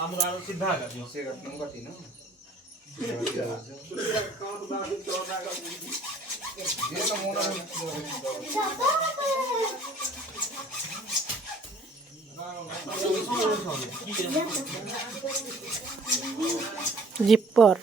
ଆମର ସିଧା ସେ ରତ୍ନ କାଟି ନା ଜିପର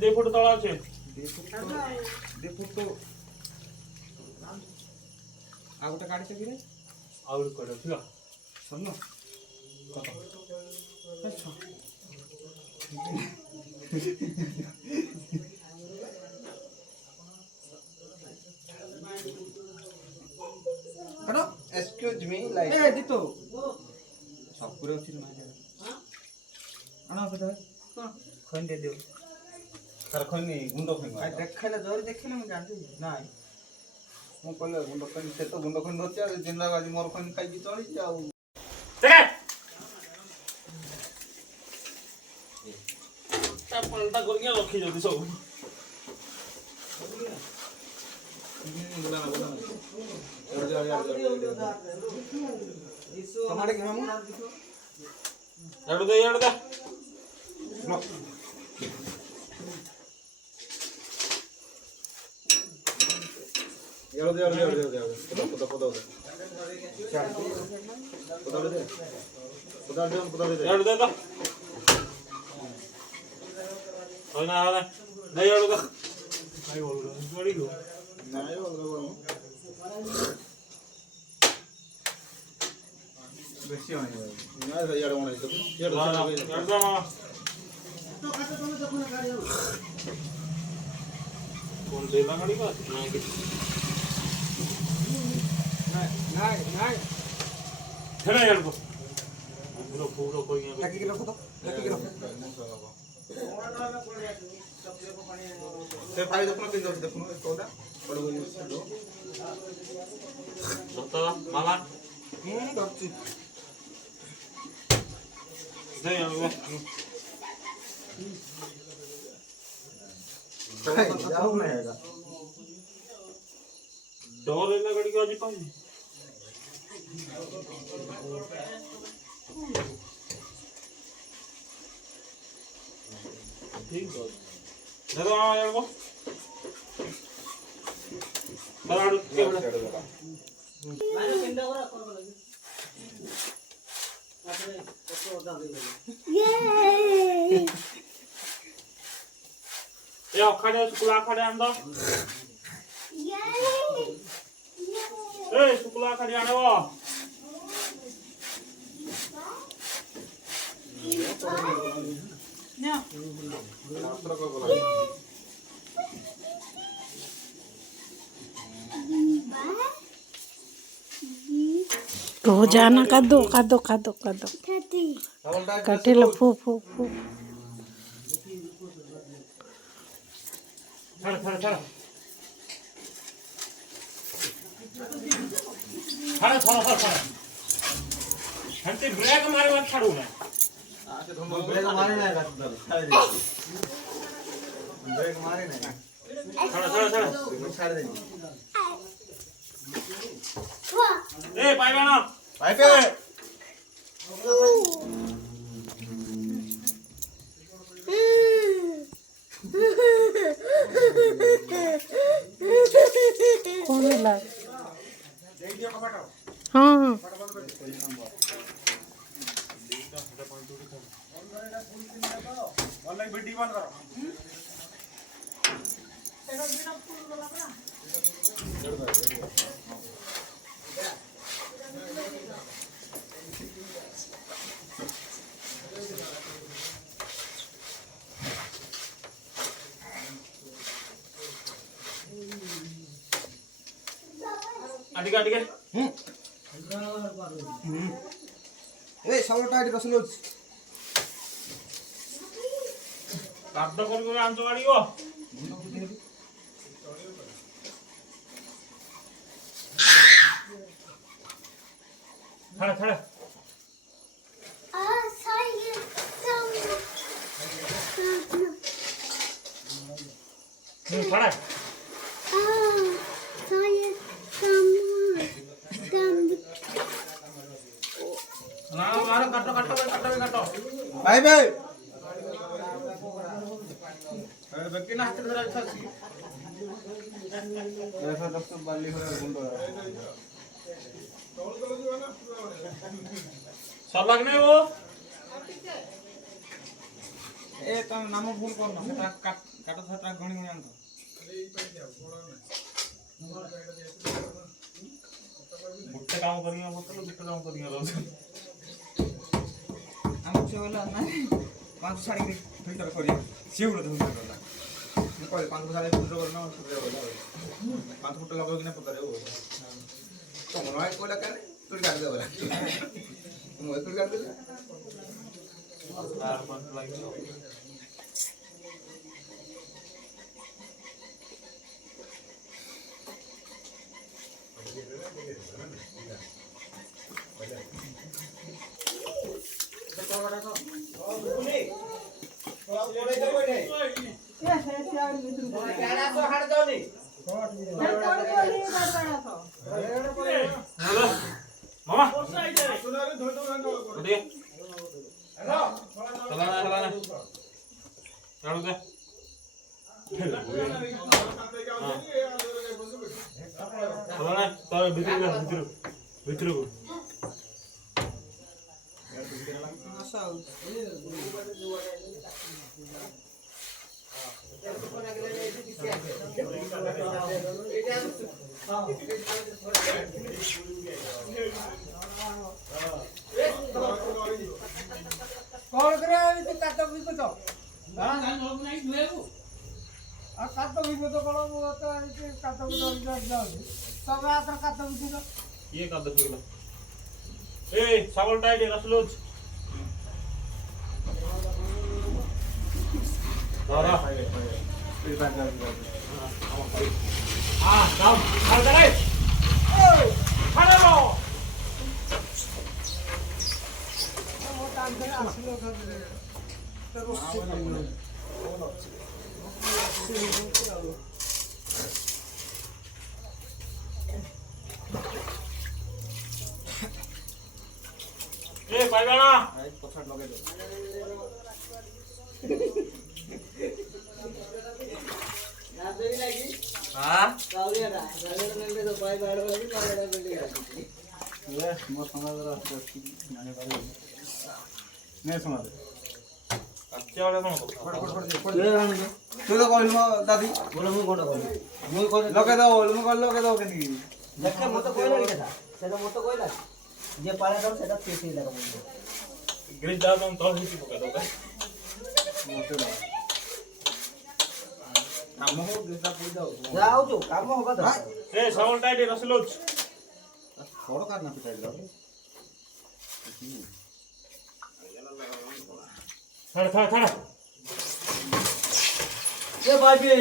दे फुट तला আছে आगोटा काढते की रे आवड कडे तुला समजा कत अच्छा करो एक्सक्यूज मी लाइक ए दितो सब पूरे अछि ना आना बता कोन खन दे देव तार खन गुंडो खन आ देखले जोर देखले मैं जानती नाही ମୁଁ କହିଲେ ଗୁଣ୍ଡ ଖଣି ସେ ତ ଗୁଣ୍ଡ ଖଣି ଧରିଛି ଆଉ ଜିନ୍ଦାବାଜି ମୋର ଖଣି ଖାଇକି ଚଳିଛି ଆଉ ପାଲଟା କରିକି ରଖିଛନ୍ତି ସବୁ ଇଆଡେ ଦେ ସେ ଭାଇ ଦେଖୁନ କେମିତି ଦେଖୁନ କୋଉଟା ବଡ଼ ବଡ଼ ମାଲା ଧରଛି ଯାଉ ନା ଏଟା ଡର ହେଲା ଗାଡିକି ଆଜି ପାଇନି ठीक है दादा यार दादा के बड़ा मारो पिंडा करा कोन लगे आपने फोटो उठा दे ये अखाड़े शुक्ला अखाड़े अंदर ए शुक्ला अखाड़े आने वो रोजाना कदो कदो कदो कदो कटेल फू फू फू चल चल चल चल चल चल हंते ब्रेक मारे मत छाड़ू ना ब्रेक मारे नाही ब्रेक मारे नाही चल चल चल छाड़ दे ए पाइबा ना भाई पे कौन ला हाँ हाँ अधिक अधिक ए सबटा आडी बसलो काट कर आंचो गाड़ीओ खड़ा खड़ा छाड़ा ना मारो काटो काटो काटो काटो भाई भाई व्यक्ति ना हाथ धरा अच्छा सी ऐसा तब तो बाली हो गुंडो सब लगने वो ए तुम नाम भूल करना सेटा काटो सेटा गणी गणी आंतो बुट्टे काम करियो बोतल बुट्टे काम करियो रोज हम से वाला ना पांच साड़ी के फिल्टर करियो सेउडो तो फिल्टर करला मैं कहले पांच साड़ी फिल्टर करना फिल्टर करला पांच फुट लगाओ कि ना पता रे वो तो मनवाय कोला करे तू काट दे बोला मैं तू काट दे यार बंद लागियो मामा उठिए चला ना झाड़ू दे चला ना तो भीतर को कौन करे अभी तो काटो भी को तो हां लोग नहीं दुए को आ काटो भी को तो कलो वो तो ऐसे काटो भी तो जाओ सब आतर काटो भी तो ये का देखला ए सावल टाइट रसलोच दादा हां जाओ खा दे रे ओ खा लो वो काम करे असलो कर तो ए पाइबाना पछाड़ लगे दो हां ये मो समाज रास्ता नाने बारे नहीं समाज अच्छा वाला कौन तू तो कहल मो दादी बोलो मु कोन कहली मु कोन लगे दो मु कहल लगे दो केनी देखे मत कहला केता सेटा मत कहला जे पाले दम सेटा पेटी लगा मु ग्रिज दादा हम तो ही पका दो मोटे ना हम हो देता पूछ जाओ जाओ जो काम होगा तो ए सावल टाइट रसलोच थोड़ा करना पिटाई लो थड़ ये भाई भी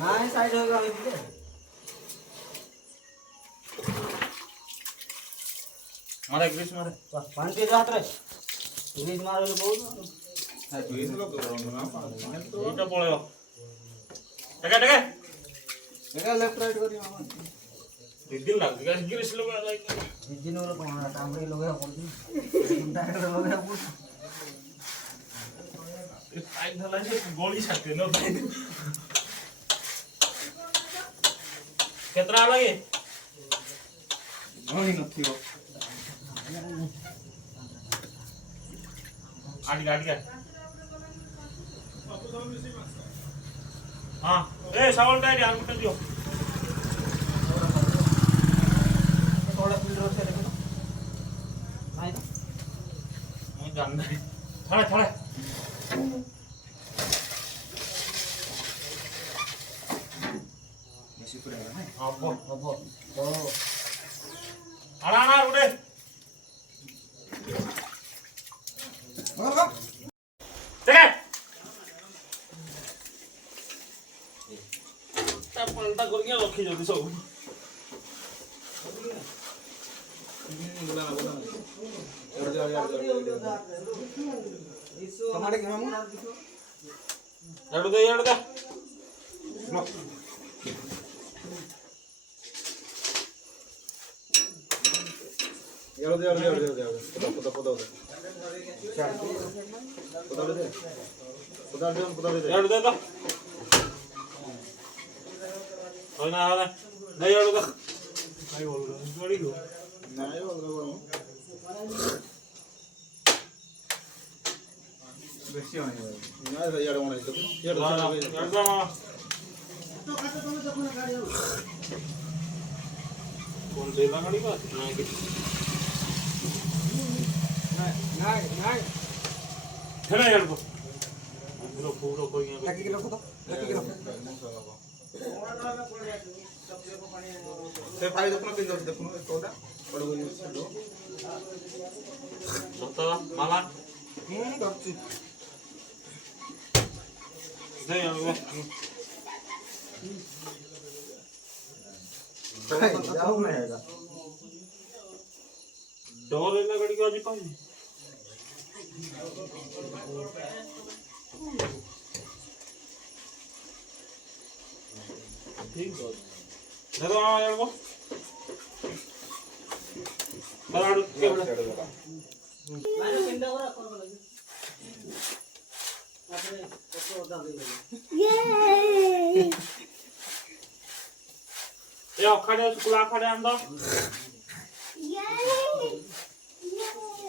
नहीं साइड होगा अभी भी मारे ग्रिज मारे पानी के हाथ रे ग्रीज मारो लो बहुत है तू ये लोग करो ना এইটা পড়েও টাকা টাকা मेरा लेफ्ट राइट करी मामा দিন লাগবে গাছ গ্রিজ লগা লাইক दिन वाला कौन है कामड़ी लोग है बोल डायरेक्ट लोग है बोल টাইট ঢালাই যে গলি থাকে না কেতরা লাগে घणी नथियो आड़ी आड़ी हां ए सावल टाइट आग उठा दियो थोड़ा फिल्टर से देखो नहीं मैं जान नहीं छड़ा बेसी पुरा है हां बो अब ओ आना उठे देखा पलटा करिया रखी जल्दी सब टमाटे के मामू ಎರಡು ದೇ ಎರಡು ದೇ ಎರಡು ನೋಡಿದ್ದು ବେଶୀ ହଉନି ସେ ଭାଇ ଦେଖୁନ କେମିତି ଅଛି ଦେଖୁନ କୋଉଟା ମାଲା ଧରୁଛି डोर लेना गाड़ी का आज पाई ठीक बात दादा यार वो दादा के बड़ा मारो पिंडा और कौन लगे अपने तो उधर दे ये ये अखाड़े सुकुला अखाड़े अंदर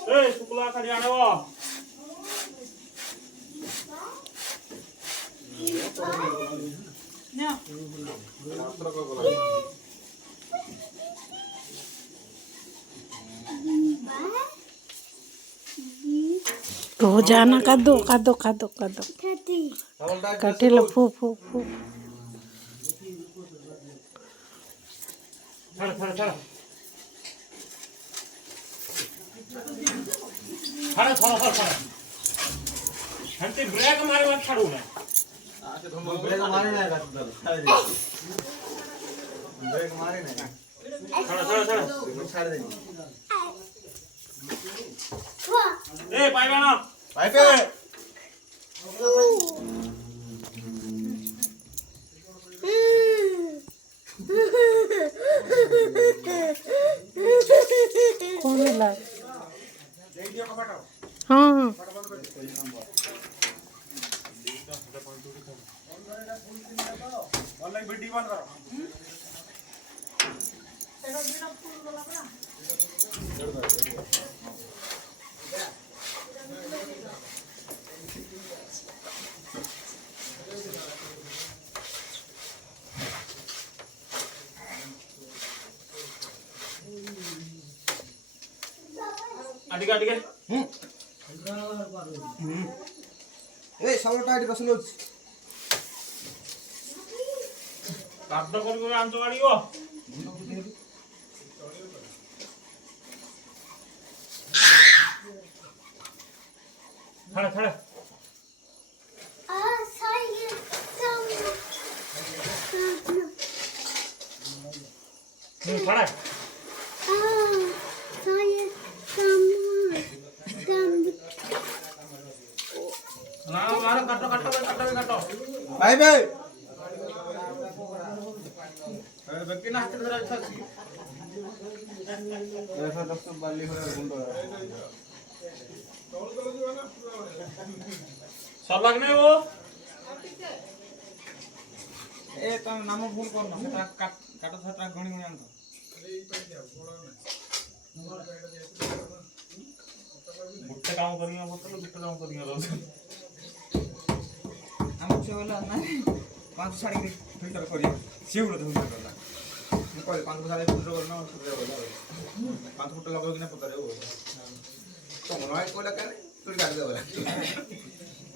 ए सुकुला अखाड़े आने वो ना रोजाना कर दो कटेला फू चल हंते ब्रेक मारे मत छाड़ू ना ब्रेक मारे नहीं ब्रेक मारे नहीं चल छाड़ दे ए पाइबा ना भाई पे कौन ला हाँ अधिक ए सब टाइट बसलो काट कर आंचो गाड़ी वो खड़ा खड़ा ना मारो काटो भाई भाई व्यक्ति ना हाथ धरा था ऐसा दोस्तों बाली हो गुंडो सब लगने वो ए तुम नाम भूल करना सेटा काटो सेटा गणी गणी आंतो बुट्टे काम करिया बोतल बुट्टे काम करिया रोज हम से वाला ना पांच साड़ी के फिल्टर करिया सेउलो तो फिल्टर करला कोई पांच साड़ी फिल्टर करना पांच फुट लगा कि ना पता रे वो तो मनोय कोला करे तू काट दे वाला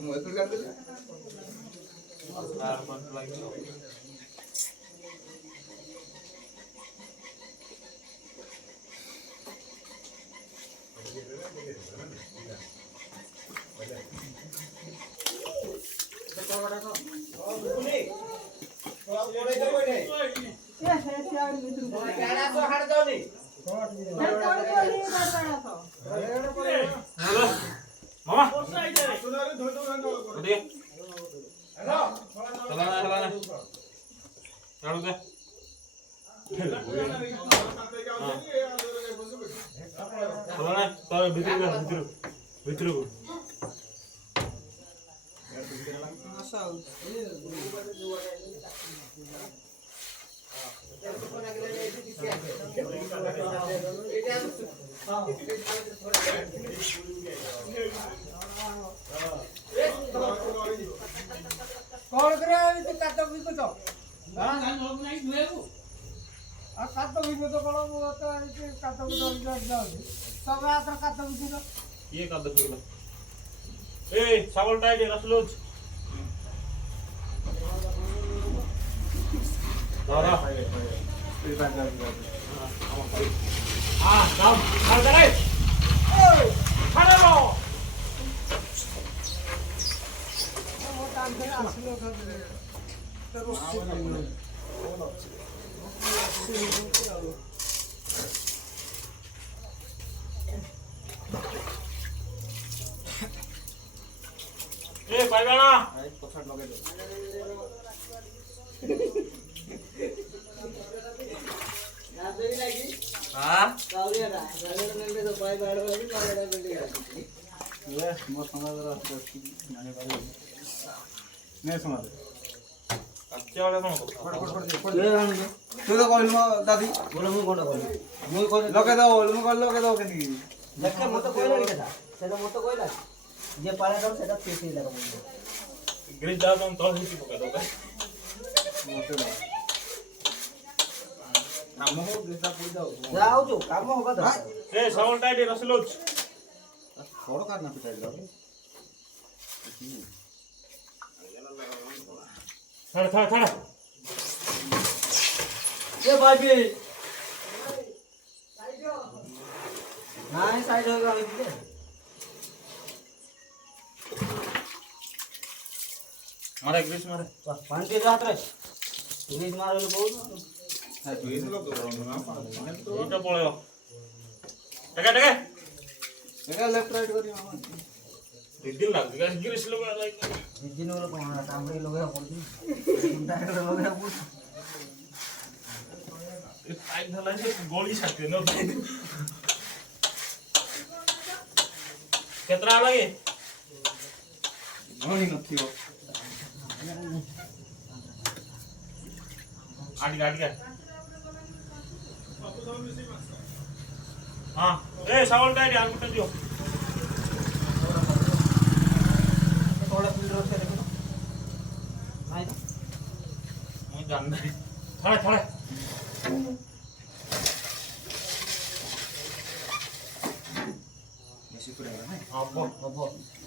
मैं तू काट दे यार पंच लगी हेलो मामा ତମେ ତମେ ଭିତରକୁ ଆସ ଆଉ କଣ କରିବା ଏମିତି କାତ ବିକୁଛ ଆଉ କାତ ବିକୁଛ କଣ ମୁଁ ତ ଏମିତି କାତକୁ ଧରିକି ଯାଉଛି ତମେ ଆଥର କାତ ବିକୁଛ କିଏ କାଦ ଫିଗଲା ଏ ଶାବଳଟା ଏଠି ରସଲୁଚ ଧର দাও ছাড় দে ছাড়ো ମୋ କାନ୍ଧରେ ଆସିଲ ଏ ପାଇବାଣା ପଛାଡ଼ ଲଗେଇ ଦେ हां ମୋ ସମାଜର ଜାଣି ପାରିବି ନେ ସମାଜ अच्छा वाला कौन ତୁ ତ କହିଲୁ ମୋ ଦାଦି बोलो मु कोन कहली मु कोन ଲଗେଇ ଦବ ବୋଲି ମୁଁ କହିଲି ଲଗେଇ ଦବ କେମିତି ଦେଖେ ମତେ କହିଲା କି ସେଟା ମତେ କହିଲା ଯେ ପାଳେ ଦବ ସେଟା ଫିକ୍ସ ହେଇଲା ମୁଁ ग्रिज डाल दो तो ही पका दो ମତେ ଦବ କାମ ହଉ ଦେଶା ପୁଇ ଯାଉ ଯାଉଛୁ କାମ ହବା ଦରକାର ए सावल टाइट रसलुच ବଡ଼ କାର୍ ନା ପିଟା ଦିଅ छाड़ छाड़ छाड़ ये भाभी नहीं साइड होगा अभी दे मारे ग्रिज मारे पानी के जात रे ग्रीस मारे बहुत ଏଇଟା ପଳେଇବ ଟେକା ଟେକା ଏଟା ଲେଫ୍ଟ ରାଇଟ୍ କରି ମାମା ଦି ଦିନ ଲାଗୁଛି ଗାଇस ଗ୍ରିସ ଲଗା ଲାଇକ दिन वाला कौन है टांगड़ी लोगे पड़ती डायरेक्ट लोगे पड़ती ଏ ପାଇପ ଧଲା ଯେ ଗଳି ସାଥେ ନ କେତରା ଲାଗେ ଗଣି ନଥିବ ଆଡିକା ଆଡିକା ହଁ ଏ ସାवल ଟା ଏଠି ଆଗୁଟା ଦିଅ थोड़ा फिल्टर से देखो नहीं तो ମୁଁ ଜାଣିନି ଛାଡେ ଛାଡେ ବେଶୀ ପୁରା ନାହିଁ ହବ अब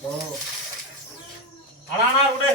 ओ ଆଣା ଆଣା ଗୋଟେ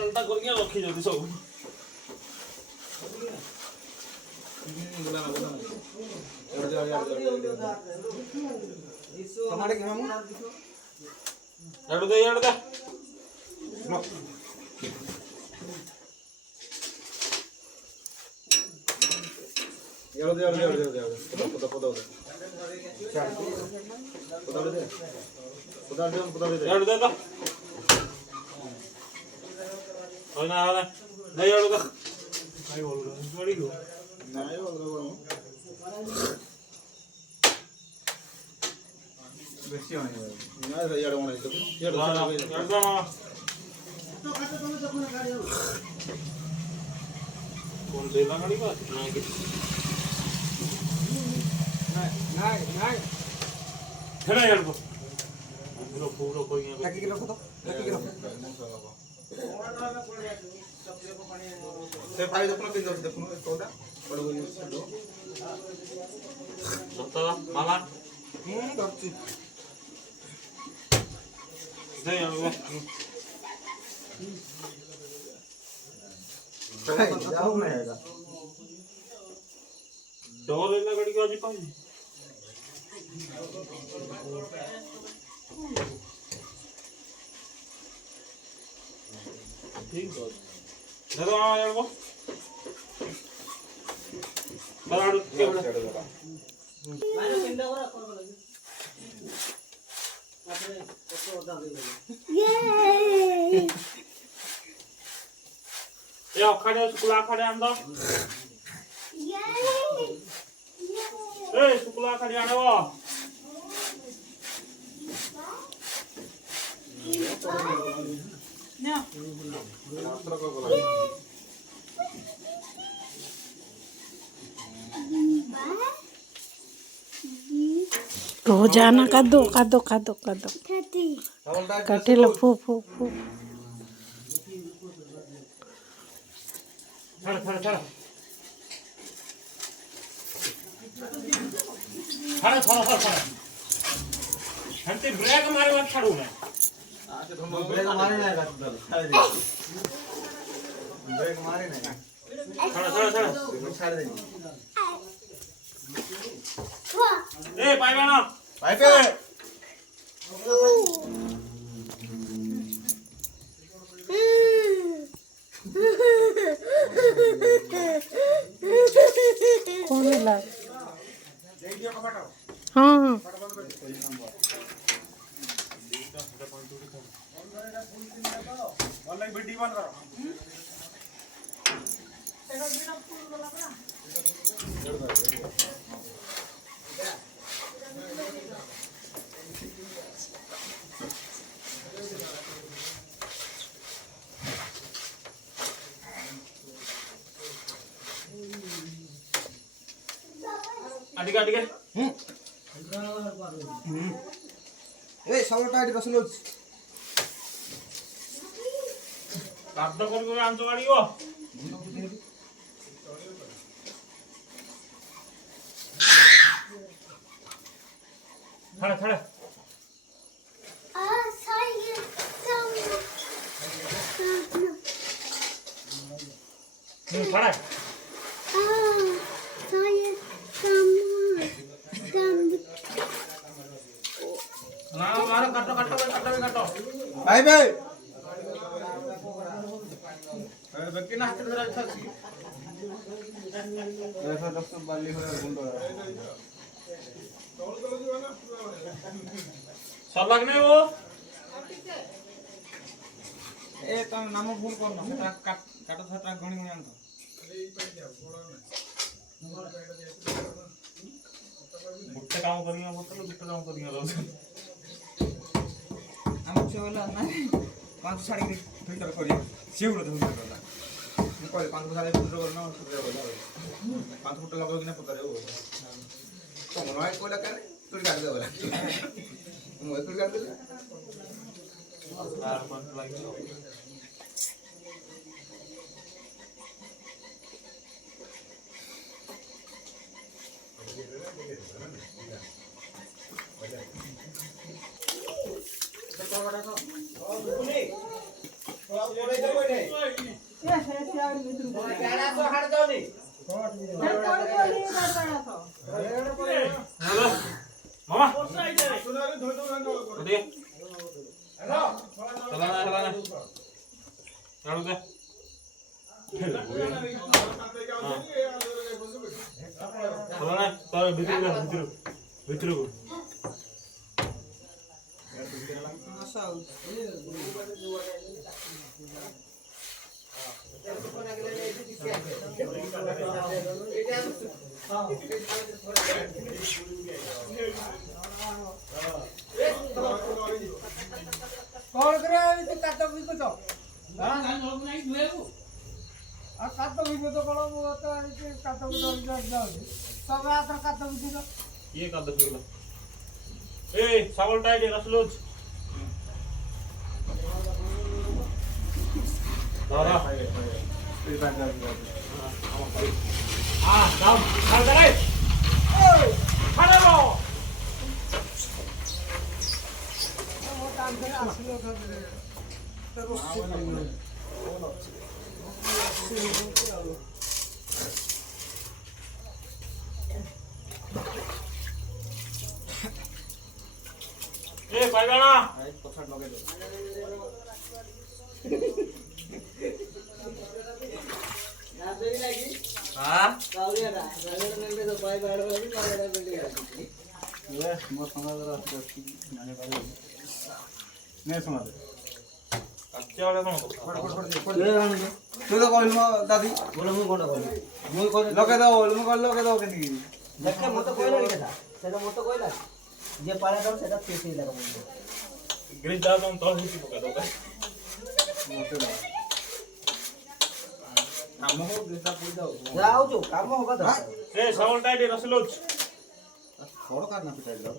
ପାଲଟା କରିକି ରଖିଛନ୍ତି ସବୁ। ଟମାଟୋ କି ମାମୁଁ? ଇଆଡୁ ଦେ ଇଆଡୁ ଦେ। ଇଆଡୁ ଦେ ତ। ହଇନା ହଇନା ଦେ ଇଆଡୁ ଦେ। କାଇଁ ବୋଲୁଛ? ଗଡ଼ିଗୁ। ବେଶୀ ଅଣେ কোন দেলা গাড়ি বা না কিছু নাই হেনা ইয়ার বো পুরো পুরো কই গেল টাকি কিলো কত টাকি কিলো ସେ ପାଣି ଦେଖୁନ କେମିତି ଅଛି ଦେଖୁନ କୋଉଟା ବଡ଼ ବଡ଼ সত্তা মালা ଧରୁଛି দে ইয়ার ଯାଉ ନାହିଁ ଏଇଟା ଡବଲ ଏଲା ଗାଡି କୁ ଆଜି ପାଇନି ठीक है दादा यार वो दादा के मारो पिंडा करा कोन लगे आपने तो ओदा दे ये अखाड़े सुकुला अखाड़े आंदो ए सुकुला अखाड़े आने वो ना रोजाना कद्दू कद्दू कद्दू कद्दू कटेला फू फू फू चल चल चल चल चल चल हंते ब्रेक मारे मत छाड़ू ना ब्रेक मारे नाही ब्रेक मारे नाही चल चल चल छाड़ दे ए पाइबा ना भाई पे कौन ला हाँ हाँ अटिके अटिके ए सबटा एटी बसलो काट कर आंचो गाड़ीओ खड़ा खड़ा खड़ा ना मारो काटो काटो काटो काटो भाई भाई व्यक्ति ना हाथ धरा था ऐसा दस बाली हो गुंड सब लगने वो ए तुम नाम भूल करना सेटा काटो सेटा गणी गणी आंतो बुट्टे काम करिया बोतल बुट्टे काम करिया रोज हम से वाला नहीं पांच साड़ी के फिल्टर करिया सेउडो तो फिल्टर करला मैं कहले पांच साड़ी फिल्टर करना फिल्टर करला पांच फुट लगो कि ना पकड़े हो तो मनोय कोला करे तू काट दे वाला मैं तू काट दे यार मन लगी कोण इधर बैठे त्याला तो हाड जाऊ दे हेलो मामा उठिए हेलो चला ना झाड़ू दे चला ना तो भीतर को कौन करे अभी तो कातो भी को तो हां आ कातो भी को तो कलो वो तो अभी कातो भी तो जाओ सब आतर कातो भी तो ये का दखला ए सावल टाइट रसलोच दादा हां डाउन खा करे खा लो वो काम से असलो था तो ए पाइबाना पछाड़ लगे दो हां ये मो समाज रास्ते नाने पारे ने समाज अच्छा वाला कौन फट तू तो कहल मो दादी बोलो मु कोन कोन मु कोन लगे दो मो कहल लगे दो केनी देखे मत कोइला केता सेटा मत कोइला जे पाळे दम सेटा पेटी लगा मु ग्रिज दाल तो ही पका दो मोटे ना हम हो देता पूरी जाओ जाओ जो काम होगा तो ए सावल टाइट रसलोच थोड़ा करना पिटाई दो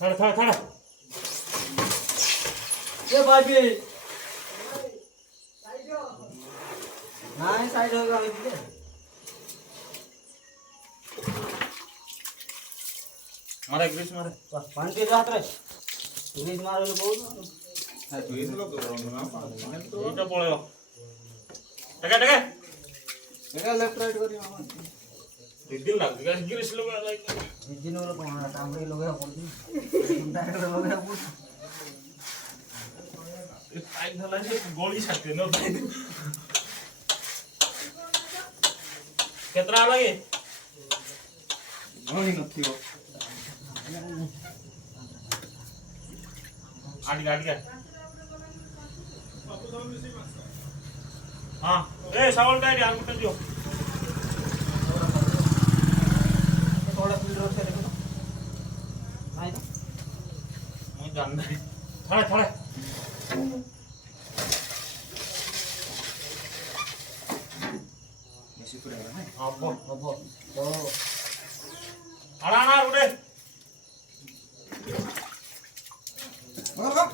थड़ ये बाबी नहीं साइड होगा अभी दे मारे ग्रिज मारे पानी के जात रे ग्रीस मारे लो बहुत है तू ये लोग करो ना এইটা পড়েও টাকা টাকা एका लेफ्ट राइट करी मामा দিন লাগবে গাছ গ্রিজ লগা লাইক दिन वाला कौन है टांगड़ी लोग है बोल दी डायरेक्ट लोग है बोल টাইট ঢালাই সে গলি ছাড়তে না কেতরা লাগে घणी नथियो आड़ी गाड़ी का हां ए सावल टाइट आग उठा दियो थोड़ा फील्ड रोड से देखो नहीं तो मैं जान नहीं थड़ा बेसी पुरा है हां बो अब ओ आना उड़े ना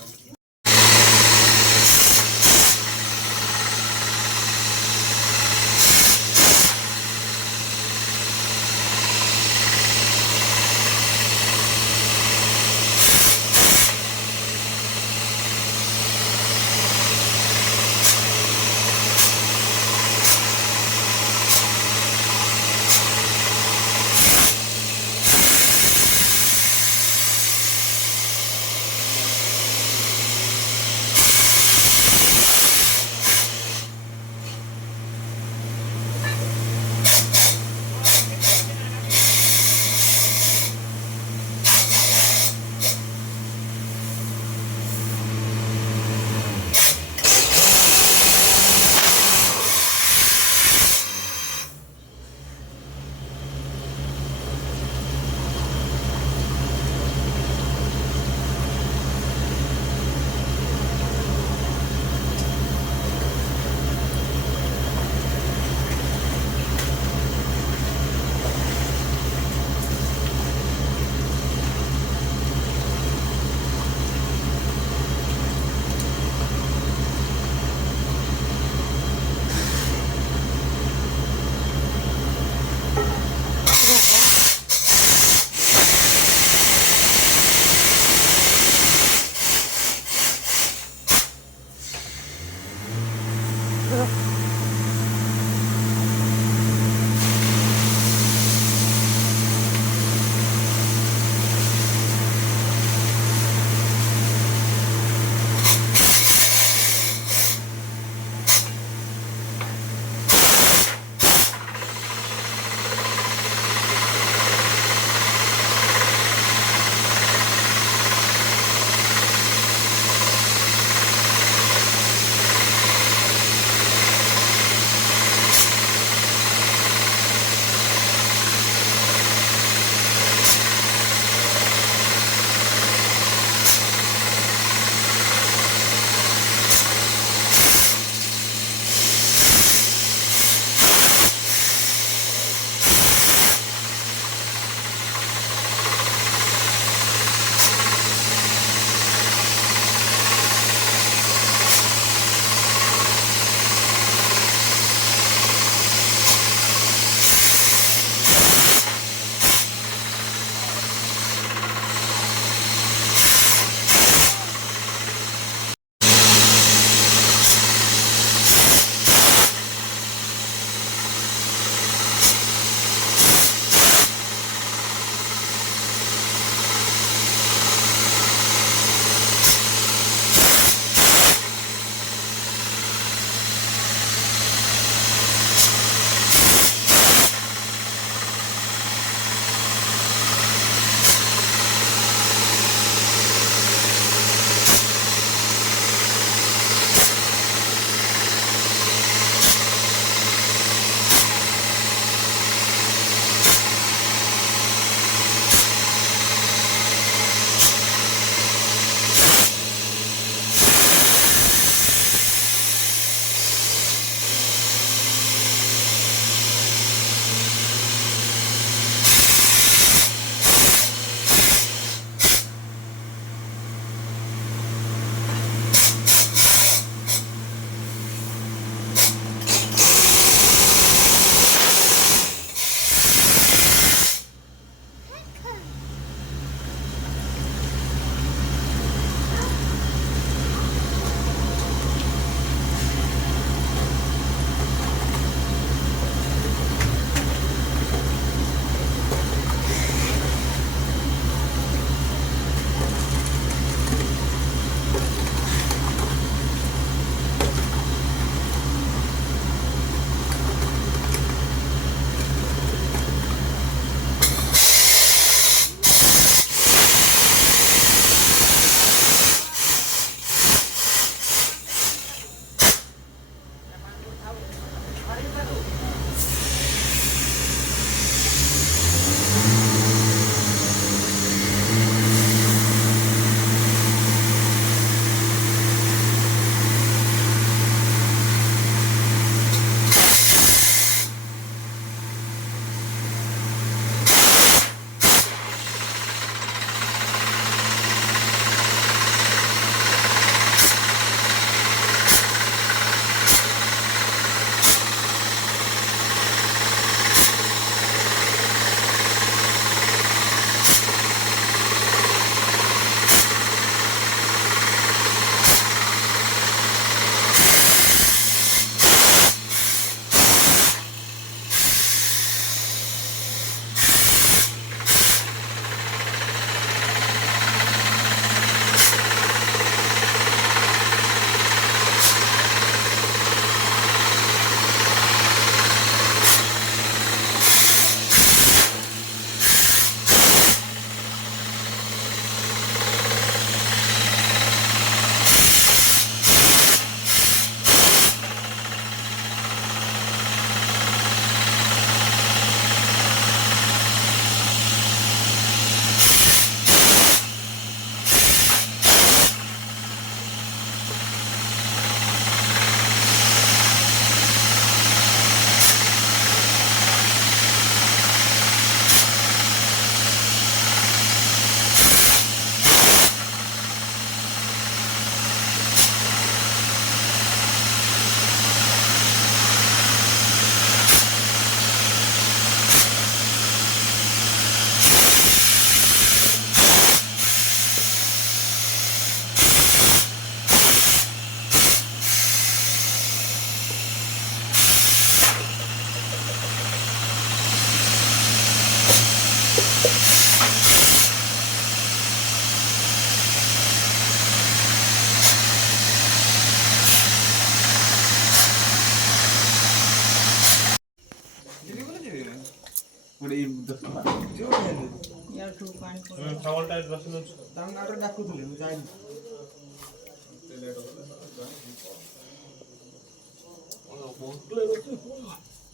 ଇଆଠୁ ପାଣି ଶାବଳଟା ରସି ନଉଛି ତାଙ୍କ ଗାଁରେ ଡାକୁଥିଲେ ମୁଁ ଯାଇନି।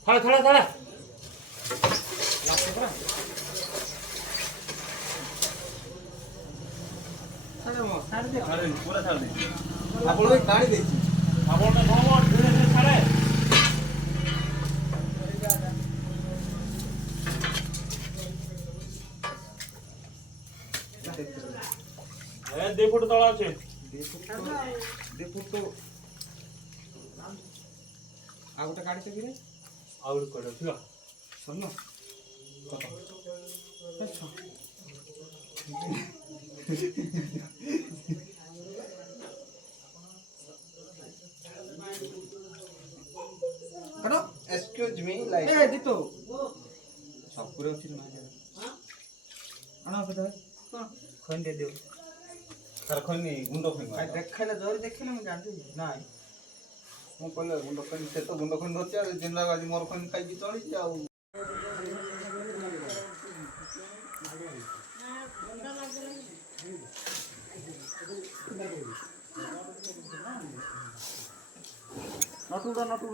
ଥାଳେ ଥାଳେ ଥାଳେ ପୁରା ଛାଡ଼ି ଦେଇଛି ଆପଣ ଗାଡ଼ି ଦେଇଛି ଶାବଳଟା କଣ ଧୀରେ ଧୀରେ ଛାଡ଼େ ଏ 2 ଫୁଟ ତଳ ଅଛି 2 ଫୁଟ ତ ଆଉ ଗୋଟେ ଗାଡ଼ି ଚାକିରେ ଆଉ ଗୋଟେ କୁଆଡ଼େ ଅଛି ଶୁଣ କଣ ଏକ୍ସକ୍ୟୁଜ ମି ଲାଇକ୍ ଏ ଜିତୁ ସବୁରେ ଅଛି ନା ଆଣ କେତେ ଖୋଇ ଦେ ଦିଅ ତାର ଖୋଇନି ଗୁଣ୍ଡ ଖୋଇ ଦେଖାଇଲେ ଜରି ଦେଖିଲେ ମୁଁ ଜାଣିଲି ନାଇଁ ମୁଁ କହିଲେ ଗୁଣ୍ଡ ଖୋଇ ସେ ତ ଗୁଣ୍ଡ ଖୋଇ ଧରିଛି ଆଉ ଜିନ୍ଦା ବାଜି ମୋର ଖୋଇ ଖାଇକି ଚଳିଛି ଆଉ ନଟୁ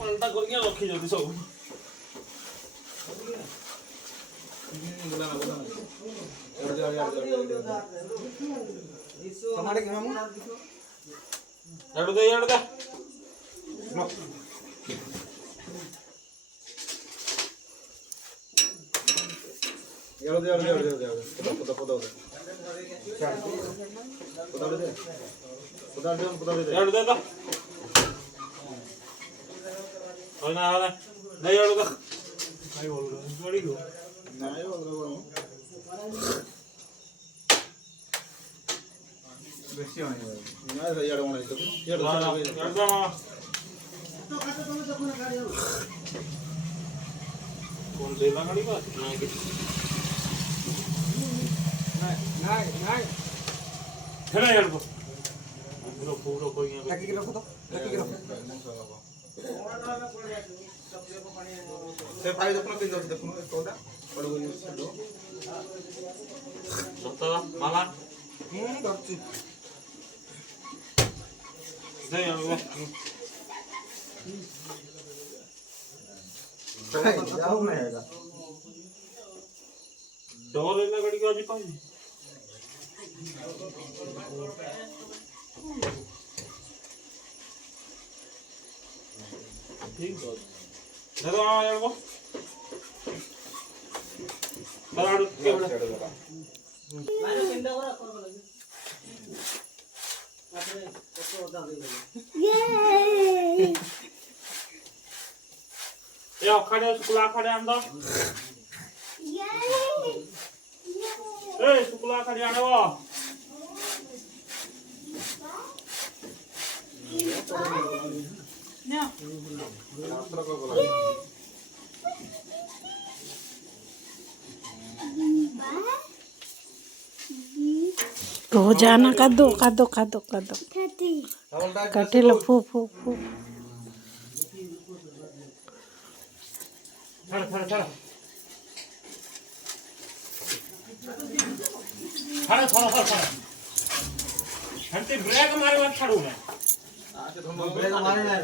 ପଲଟା କରିକି ରଖିଛନ୍ତି ସବୁ। ଟମାଟୋ କି ମାମୁଁ? ଇଆଡୁ ଦେ ଇଆଡୁ ଦେ। ଇଆଡୁ ଦେ ତ। ନା ଦେ ଇଆଡୁ ଦେ। ଭାଇ ବୋଲ ଗାଡ଼ି go। ବେଶୀ ଅଣେ ଇଆଡେ ଅଣେ ତ ଇଆଡେ କଣ ଦେଲା ଗାଡ଼ି ବା ନାଇଁ କିଛି ନାଇଁ ହେଲେ ଇଆଡୁ ପୁରା ପୁରା କହିକି ଟାକିକି ରଖ ତ ଟାକିକି ରଖ ସେ ପାଇ ଦେଖୁନ କେମିତି ଅଛି ଦେଖୁନ କୋଉଟା ପଡୁ ସତ ମାଲା ଧରଛି ଦେ ଇଆଡୁ ଦେ। ଯାଉ ନାହିଁ ଏଇଟା ଡର ହେଲା ଗାଡ଼ିକୁ ଆଜି ପାଇନି। ଠିକ ଅଛି ଦାଦା ଇଆଡୁ ଦାଦା ଆଡୁ କେବଳ ମାଇର ପିଣ୍ଡ କରା କର ଲାଗି après toto oda ଦେଇ ଏ ଅଖାଡେ ଶୁକ୍ଲା ଅଖାଡେ ଆଣ ଏ ଶୁକ୍ଲା ଅଖାଡେ ଆଣିବ। रोजाना कद्दू कद्दू कद्दू कद्दू कटेलो फू फू फू ଛାଡ଼ ଛାଡ଼ ଛାଡ଼ ଛାଡ଼ ଛାଡ଼ ଛାଡ଼ ଛାଡ଼ ହେମିତି ବ୍ରେକ୍ ମାରିବା ଛାଡ଼ୁ ନା। ବ୍ରେକ୍ ମାରି ନାହିଁ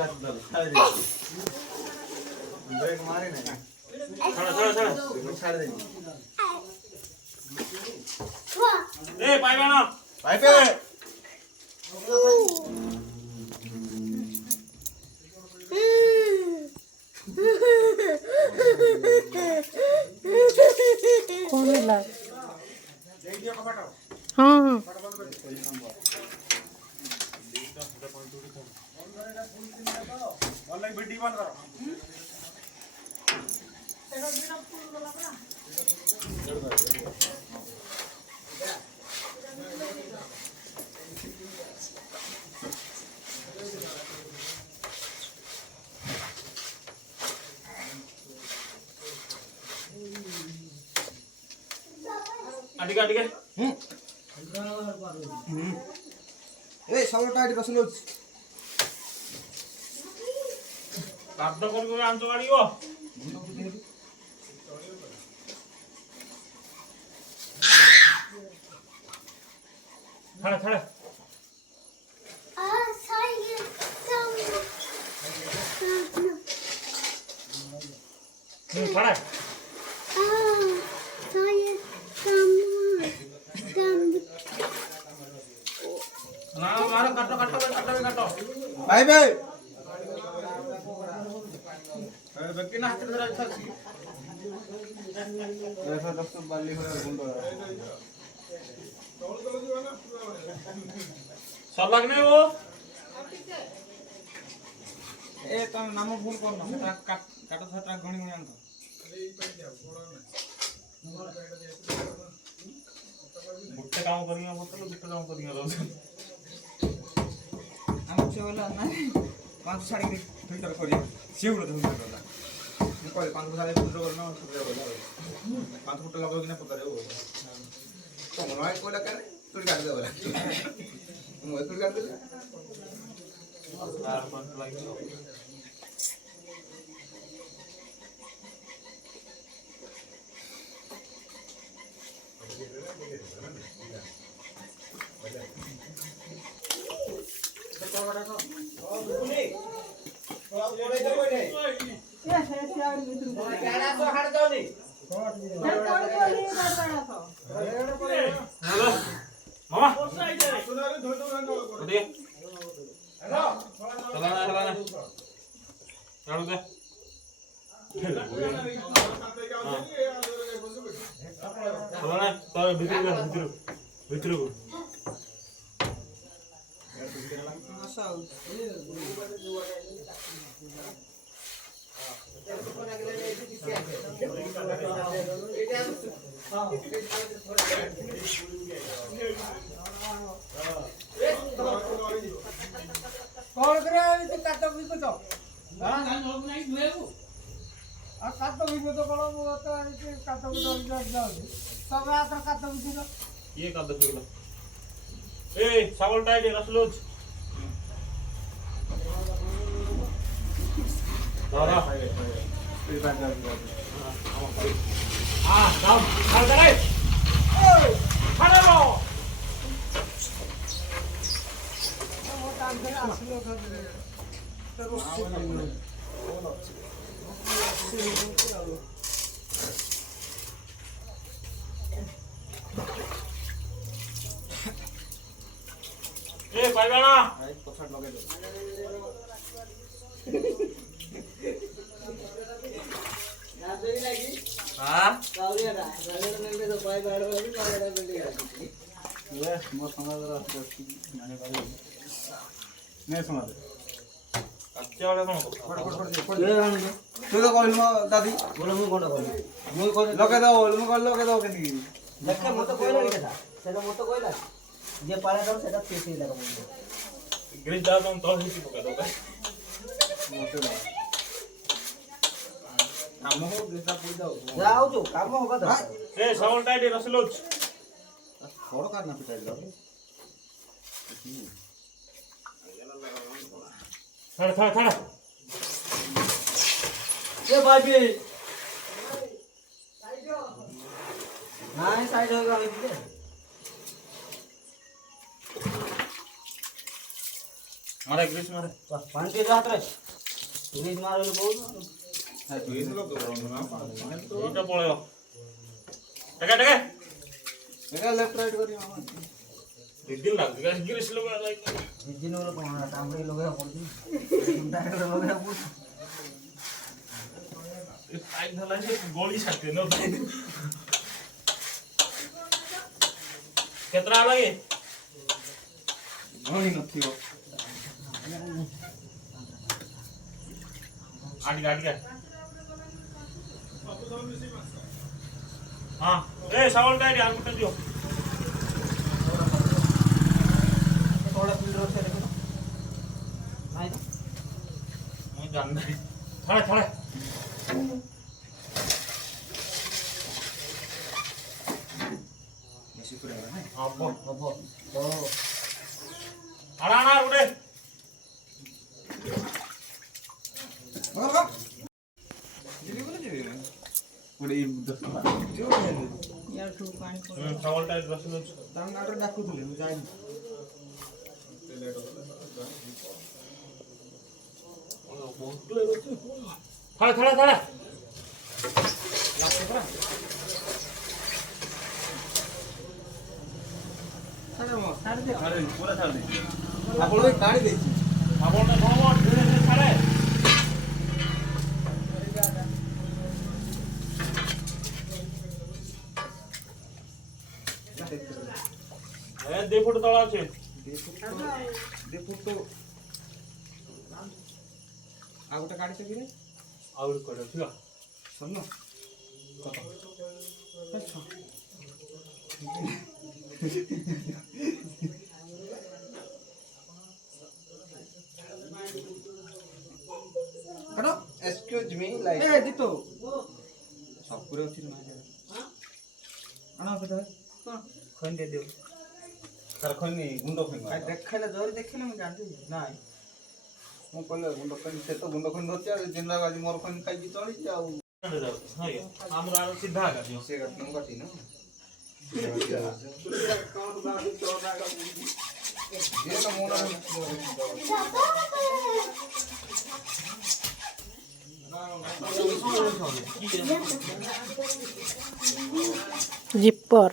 ବ୍ରେକ୍ ମାରି ନାହିଁ ଛାଡ଼ ଛାଡ଼ ଛାଡ଼ ଛାଡ଼ି ଦେନି ଏ ପାଇବା ନା ପାଇପେ कौन है हाँ हाँ अधिका अधिका ए सबटा एठी रसुन होछ काट कर आंच गाड़ियो छाड़ा छाड़ा छाड़ा ना मारो काटो काटो काटो काटो भाई भाई व्यक्ति ना हाथ में धरा था ऐसा दोस्तों बाली हो गुंडो सब लगने वो ए तम नाम भूल करना सेटा काटो सेटा गणी गणी आंतो बुट्टे काम करिया बोतल बिट्टे काम करिया रोज हम से वाला ना पांच साड़ी फिल्टर करिया सिउरो फिल्टर करला मैं कहले पांच साड़ी फिल्टर करना फिल्टर करला पांच फुट लगाओ कि ना पता रे वो तो मनवा कोला करे तू काट दे वाला मैं तू काट दे यार पंच लगी थोड़ा थोड़ा इधर बैठे মামা ওদিকে চলা না চালু দে চলা না তোর ভিতরে कॉल करे तो काटो भी को तो हां आ काटो भी को तो कलो वो तो ऐसे काटो भी तो जाओ सब आता काटो भी तो ये कर दो फिर ए सावल टाइट रसलोज दादा हां दाम खा दे ओए खाना लो वो काम करे असलो खाते ए पाइबाना पछाड़ लगे दो हां ये मो समाज रास्ते माने बारे नहीं सुना दे अच्छा वाला कौन तू तो कहल मो दादी बोलो मु कोन कहली मु कहली लगे दो मो कहल लगे दो केनी দেখে মতো কইলা কি কথা সেটা মতো কইলা যে পাড়া দাও সেটা পেছে লাগা বলবো ग्रिज डाल दो तो ही पका दो मोटे ना हम हो देता पूछ जाओ যাও তো কাম হবে তো ए सावल टाइट रसलोज थोड़ा करना पिटाई जाओ थड़ এ ভাবি নাই সাইড হয়ে গেল দিলে मारे ग्रिज मारे पानी के हाथ रे ग्रीज मारले बहुत है तू इस लोग तो ना এইটা পড়ে টাকা मेरा लेफ्ट राइट करी मामा দিন লাগবে গাছ গ্রিজ লোক লাইক दिन वाला कौन काम रे लोग बोल दी डायरेक्ट लोग बोल टाइट धला से गोली सकते न केतना लागे घणी नथी हो आठ गाड़ी हां ए सावल टाइट यार कुछ दियो थोड़ा फिल्टर से देखो नहीं तो मैं जान नहीं थड़े बेसी पड़ेगा ना हां बो बबो तो आना उड़े मगर दिल्ली बोले जे पुरे 10 जो यार तू पानी सावल टाइट रसलोज ताम नाटो डाकुथले मु जाई थड़े सारे मो सारे दे अरे पूरा छाड़ दे आपण तो गाड़ी देछि आपन ने कोन धीरे छड़े ए 2 फुट तळा আছে दे फुट तो आगोटा गाड़ी से गिरे आउट कर ठीक है सुनो कत अच्छा करो एक्सक्यूज मी लाइक ए दितो सब पूरे अछि ना आना बेटा खोन दे दो तार खनि गुंडो खनि देखले जोर देखले मैं जानती নাই ମୁଁ କହିଲେ ଗୁଣ୍ଡ ଖନି ସେ ତ ଗୁଣ୍ଡ ଖନି ଧରିଛି ଆଉ ଦିନ ଆଜି ମୋର ଖନି ଖାଇକି ଚଳିଛି ଆଉ ଆମର ଆର ସିଧା ଗାଡି ସେ କାଟି ମୁଁ କାଟି ନା জিপ্পর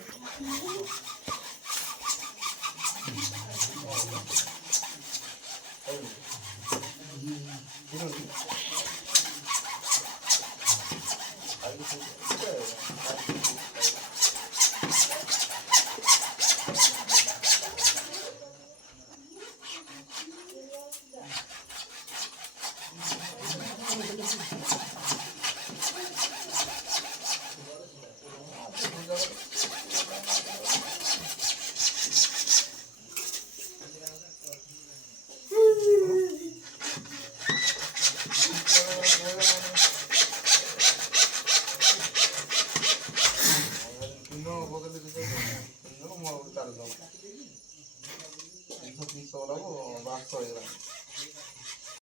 ବାସ